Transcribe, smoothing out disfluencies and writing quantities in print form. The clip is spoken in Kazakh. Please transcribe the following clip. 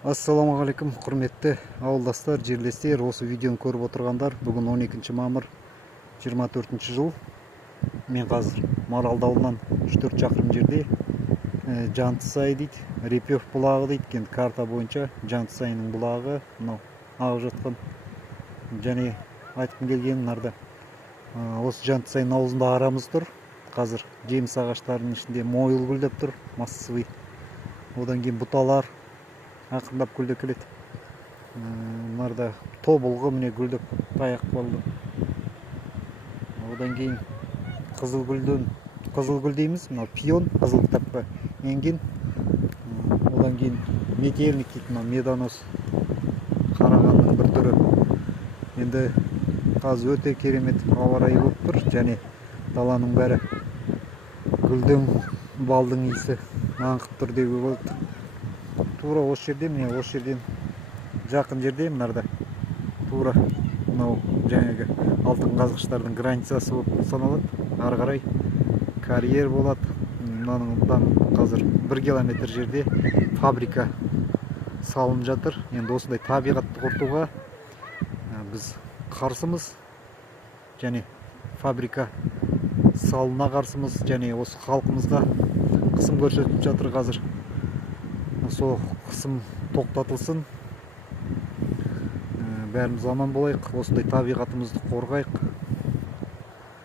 Ассаламағалейкум, құрметті ауылдастар, жерлестер. Осы видеоны көріп отырғандар, бүгін 12 мамыр 24 жыл. Мен қазір Маралды ауылынан 3-4 шақырым жерде Жантысай дейді, Репьев бұлағы дейді. Енді карта бойынша Жантысайының бұлағы мынау ағып жатқан. Және айтқым келгені мынарда осы Жантысайдың аузында арамыз тұр. Қазір жеміс ағаштарының ішінде мойыл гүлдеп тұр, массовый. Одан кейін бұталар ақырындап гүлдеп келеді. Мынарда тобылғы міне гүлдеп таяқ болды. Одан кейін қызыл гүл дейміз, мынау пион, қызыл кітапқа енген. Одан кейін метельник дейді, мынау медонос, қарағанның бір түрі. Енді қазір өте керемет ауа райы болып тұр, және даланың бәрі гүлдің, балдың иісі аңқып тұр деуге болады. Тура осы жерде, міне осы жерден жақын жерде, мынарда тура мынау жаңағы алтын қазғыштардың границасы болып саналады. Ары қарай карьер болады. Мынадан қазір 1 километр жерде фабрика салынып жатыр. Енді осындай табиғатты құртуға біз қарсымыз, және фабрика салына қарсымыз, және осы халқымызға қысым көрсетіп жатыр. Қазір сол қысым тоқтатылсын, бәріміз аман болайық, осындай табиғатымызды қорғайық.